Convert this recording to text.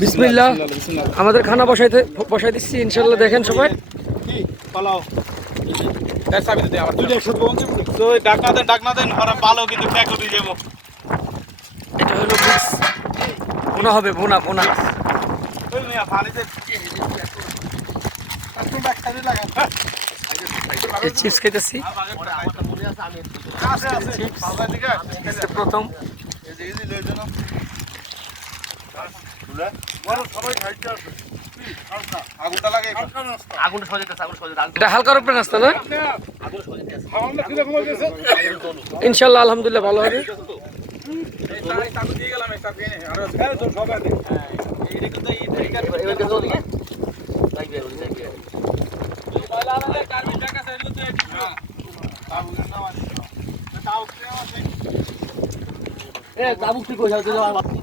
বিসমিল্লাহ। আমাদের খানা বসাই দিচ্ছি ইনশাল্লাহ। দেখেন সবাই। এটা হলো মিক্স বোনা হবে, বোনা বোনা। চিপস খাইতেছি প্রথম। এটা হালকার উপরে নাস্তা না? ইনশাল্লাহ আলহামদুলিল্লাহ ভালো হবে। এ তাবুক ঠিক হয়ে যাচ্ছে।